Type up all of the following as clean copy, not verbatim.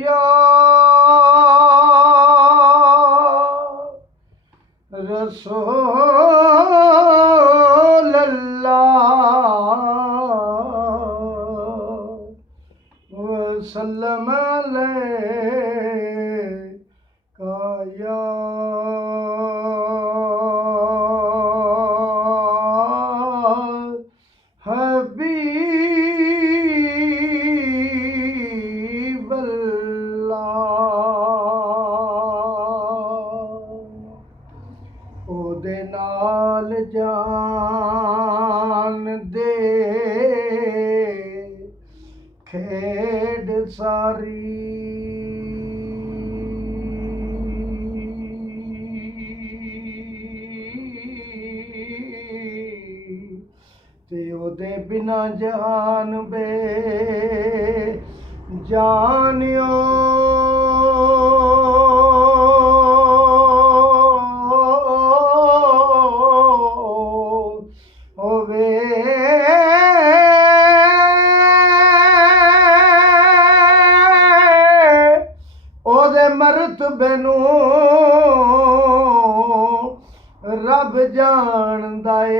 या रसूल अल्लाह वसल्लम अलैका या हबीब अल्लाह। ओदे नाल जान दे खेड सारी ते ओदे बिना जान बे जानियो होवे ओदे मरतबे नू रब जानदा ए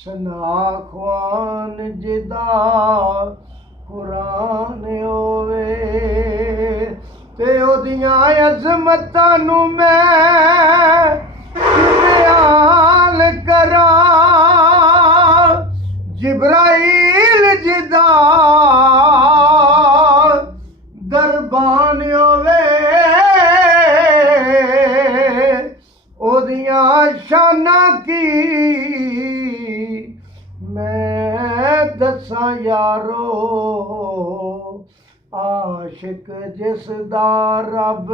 सनाख्वान जिदा कुरान होवे ते ओदियां अज़मतां नू मैं बयान करां। जिब्राईल जिदा दरबान होवे ओदियां शानां की मैं दसां यारो। आशिक जिसदा रब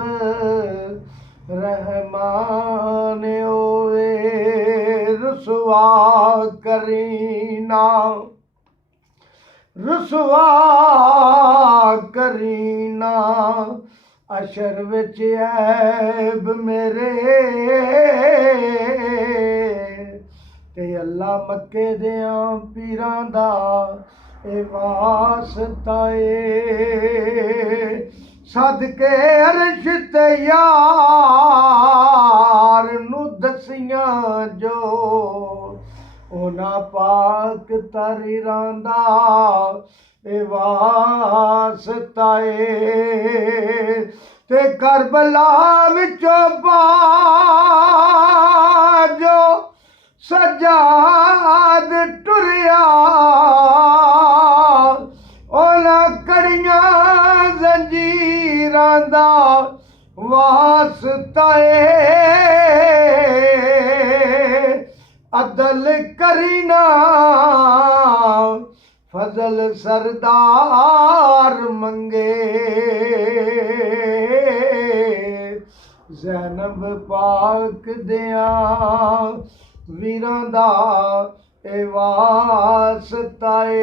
रहमान होवे रुसवा करीना अशर विच ऐब मेरे ते अल्लाह मक्के देआं पीरां दा ए वास्ता ए सदके अरश ते यार नू दसियां जो ओना पाक तरीरां दा ए वास्ता ए ते करबला विचों बाजो सजाद टुरिया ओना कड़ियां जंजीरां दा वास्ता ए अदल करीना फजल सरदार मंगे ज़ैनब पाक दियां वीरां दा ए वास्ता ए